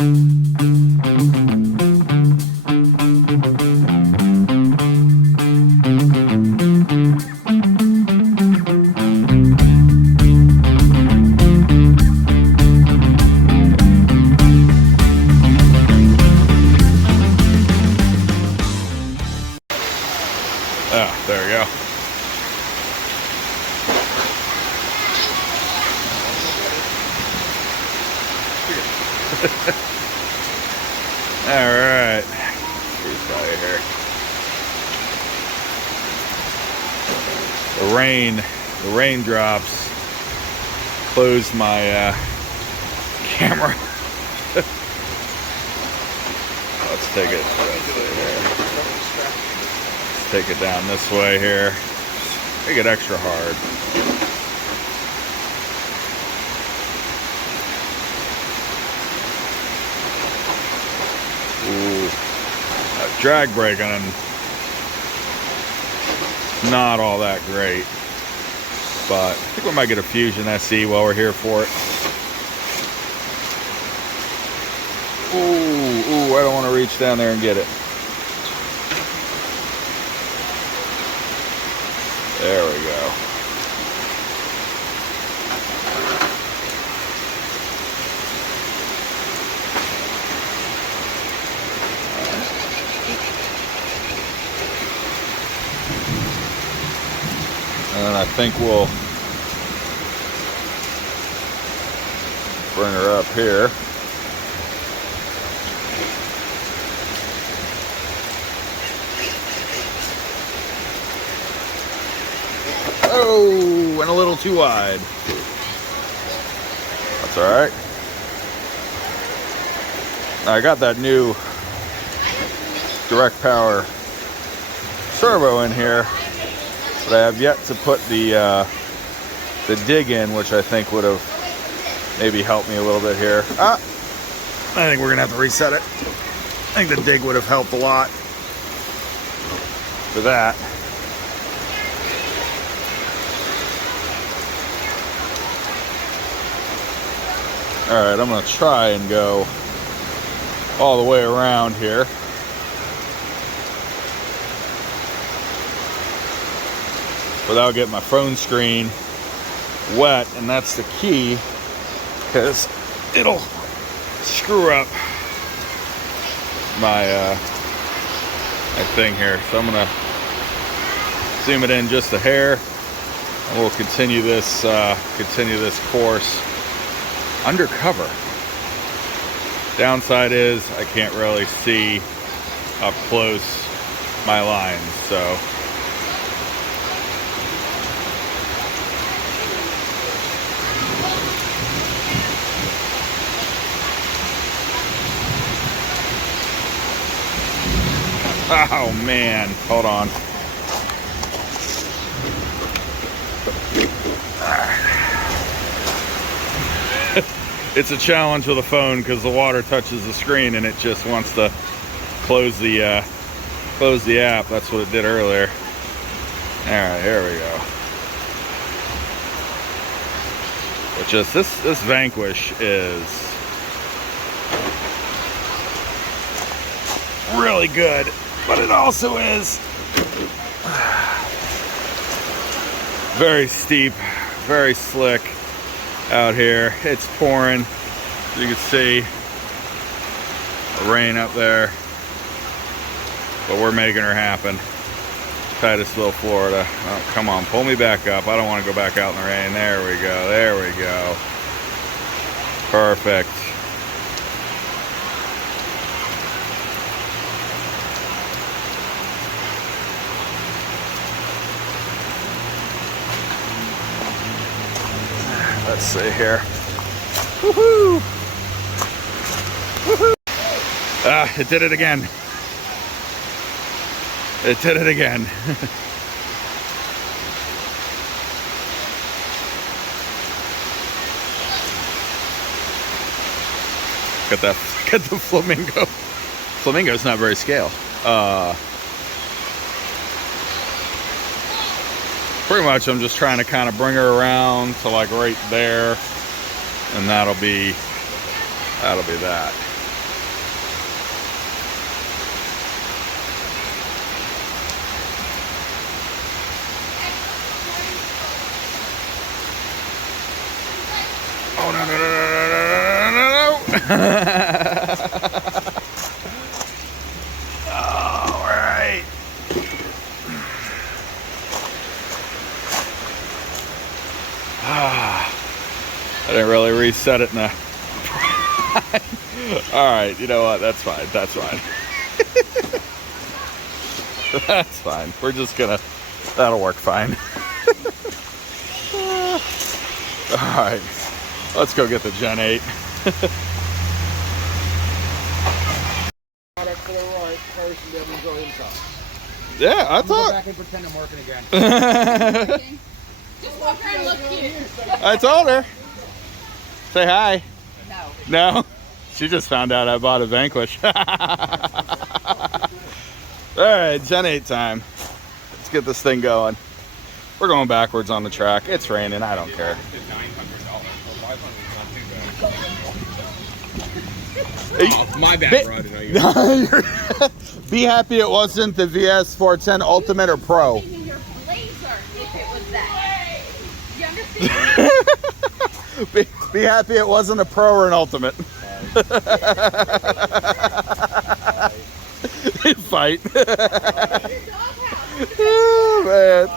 Oh, there we go. All right. Here's out of here. The raindrops closed my camera. Let's take it. Let's take it down this way here. Make it extra hard. Ooh, that drag brake on not all that great, but I think we might get a Fusion SE while we're here for it. Ooh, I don't want to reach down there and get it. There we go. And then I think we'll bring her up here. Oh, went a little too wide. That's all right. Now I got that new direct power servo in here, but I have yet to put the dig in, which I think would have maybe helped me a little bit here. I think we're gonna have to reset it. I think the dig would have helped a lot for that. All right, I'm gonna try and go all the way around here. Without getting my phone screen wet, and that's the key, because it'll screw up my thing here. So I'm gonna zoom it in just a hair, and we'll continue this course undercover. Downside is I can't really see up close my lines, so oh man, hold on. It's a challenge with a phone because the water touches the screen and it just wants to close the app. That's what it did earlier. All right, here we go. But just this Vanquish is really good, but it also is very steep, very slick out here. It's pouring, as you can see, the rain up there, but we're making her happen. Titusville, Florida. Oh, come on, pull me back up. I don't want to go back out in the rain. There we go, there we go. Perfect. Let's see here. Woohoo! Woohoo! It did it again. It did it again. Got the flamingo. Flamingo's not very scale. Pretty much I'm just trying to kind of bring her around to like right there, and that'll be that. Oh, no, no, no, no, no, no, no. All right. I didn't really reset it in the... All right, you know what? That's fine. That's fine. That's fine. We're just gonna... That'll work fine. All right. Let's go get the Gen 8. Yeah, I thought... Go back and pretend I'm working again. Just walk around and look cute. I told her. Say hi. No. No? She just found out I bought a Vanquish. All right, Gen 8 time. Let's get this thing going. We're going backwards on the track. It's raining. I don't care. Oh, my bad, bro. I didn't know you. Be happy it wasn't the VS 410 Ultimate or Pro. In your blazer, if it was that. You understand? Be happy it wasn't a Pro or an Ultimate. Fight. Oh, man.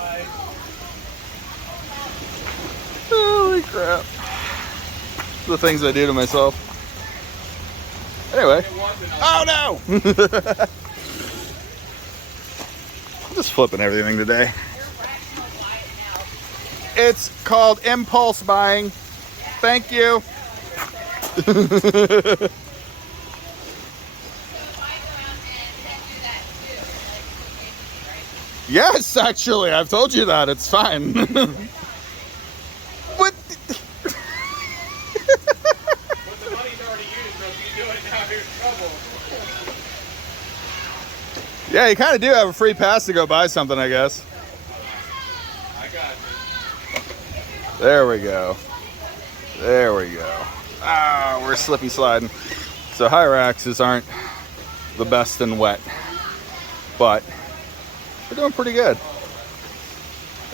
Holy crap. The things I do to myself. Anyway. Oh no! I'm just flipping everything today. It's called impulse buying. Thank you. Yes, actually, I've told you that. It's fine. What? Yeah, you kind of do have a free pass to go buy something, I guess. I got you. There we go. There we go. Ah, we're slippy sliding. So Hyraxes aren't the best in wet, but we're doing pretty good.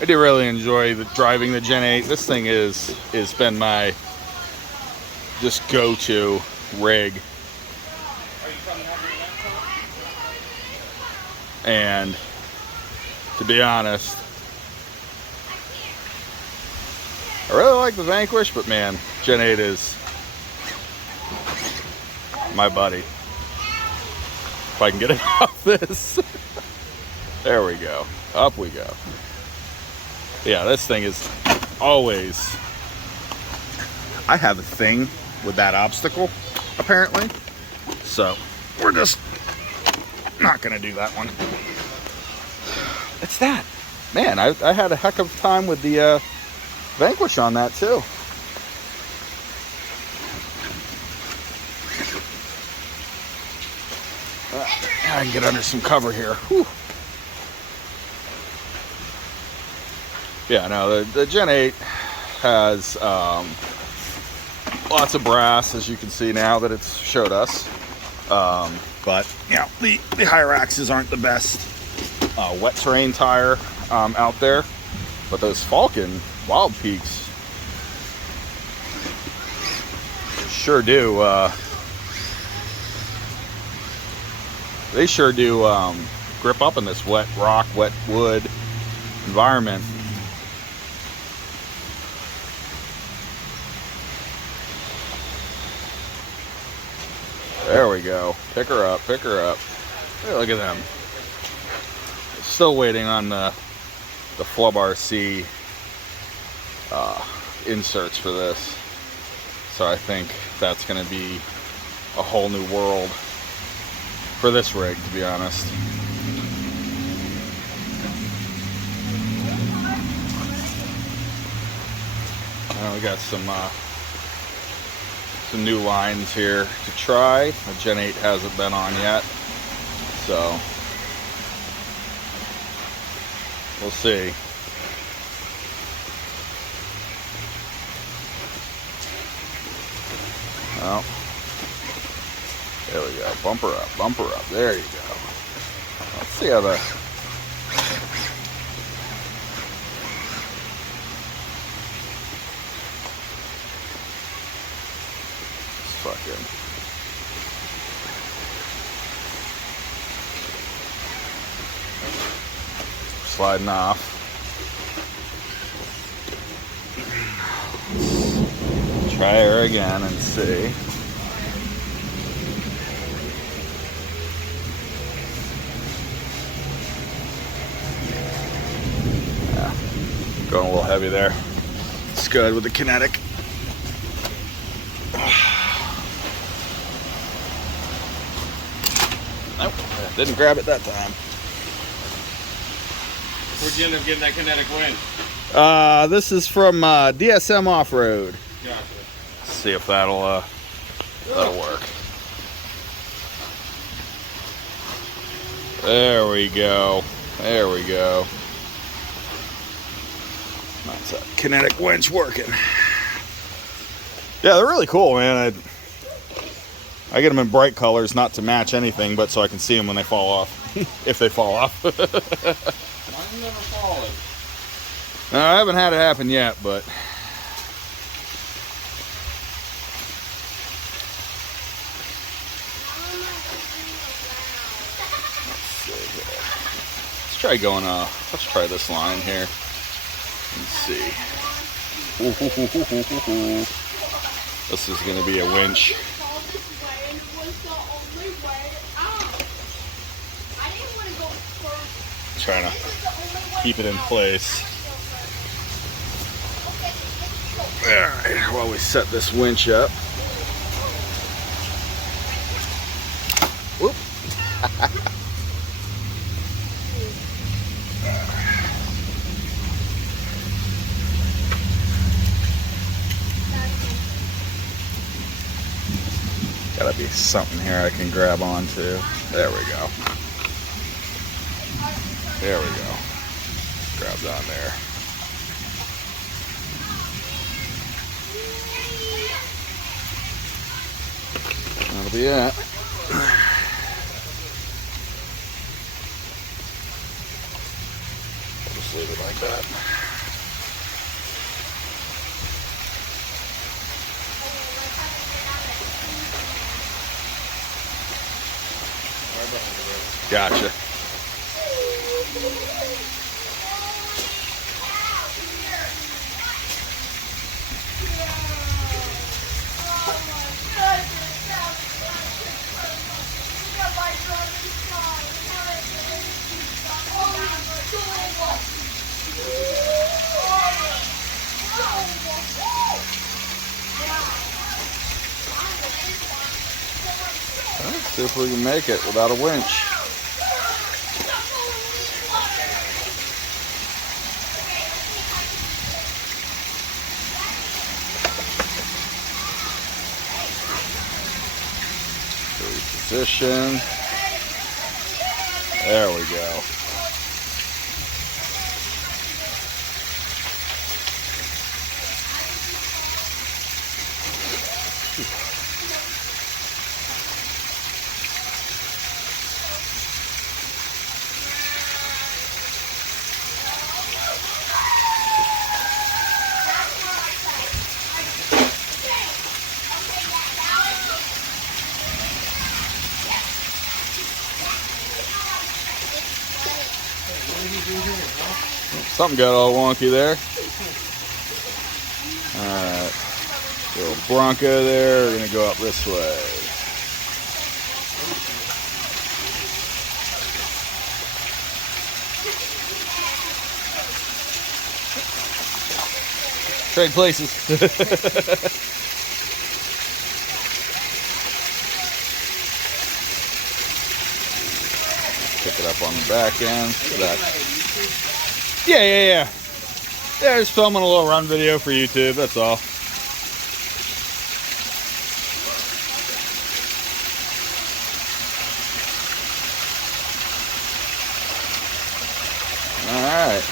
I do really enjoy driving the Gen 8. This thing has been my just go-to rig. And to be honest, I really like the Vanquish, but man, Gen 8 is my buddy. If I can get it off this. There we go. Up we go. Yeah, this thing is always... I have a thing with that obstacle, apparently. So, we're just not gonna do that one. It's that. Man, I had a heck of a time with the Vanquish on that too. I can get under some cover here. Whew. Yeah, no, the Gen 8 has lots of brass, as you can see now that it's showed us. But, you know, the Hyraxes aren't the best wet terrain tire out there. But those Falken Wild Peaks sure do. They sure do grip up in this wet rock, wet wood environment. There we go. Pick her up, pick her up. Hey, look at them. Still waiting on the Flub RC inserts for this. So I think that's going to be a whole new world for this rig, to be honest. We got some new lines here to try. The Gen 8 hasn't been on yet, so we'll see. Well, there we go. Bumper up, bumper up. There you go. Let's see how the... fucking. Sliding off. Let's try her again and see. Yeah, going a little heavy there. It's good with the kinetic. Nope, didn't grab it that time. Where'd you end up getting that kinetic wind? This is from DSM Off-Road. Gotcha. See if that'll work. There we go. There we go. That's a kinetic winch working. Yeah, they're really cool, man. I get them in bright colors, not to match anything, but so I can see them when they fall off. If they fall off. Mine's never fallen. No, I haven't had it happen yet, but let's try going. Let's try this line here. Let's see. Ooh. This is gonna be a winch. Trying to keep it in place. Alright, while we set this winch up. Whoop. Gotta be something here I can grab onto. There we go. There we go. Grabbed on there. That'll be it. I'll just leave it like that. Gotcha. Let's see if we can make it without a winch. Position. There we go. Something got all wonky there. Alright. Little Bronco there. We're going to go up this way. Trade places. Pick it up on the back end. Look at that. Yeah. Yeah, just filming a little run video for YouTube, that's all. Alright.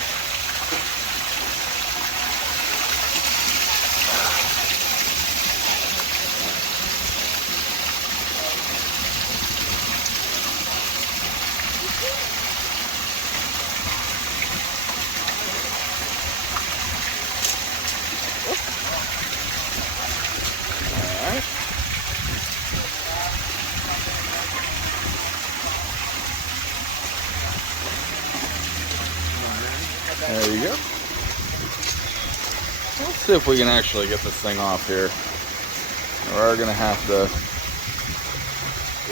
There you go. Let's see if we can actually get this thing off here. We are gonna have to.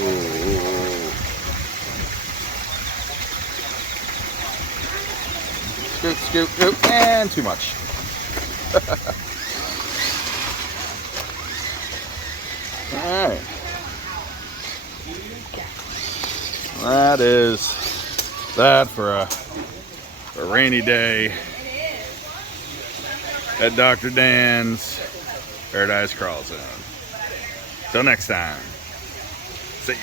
Ooh. Scoop, scoop, scoop, and too much. All right. That is that for a rainy day at Dr. Dan's Paradise Crawl Zone. Till next time. See ya.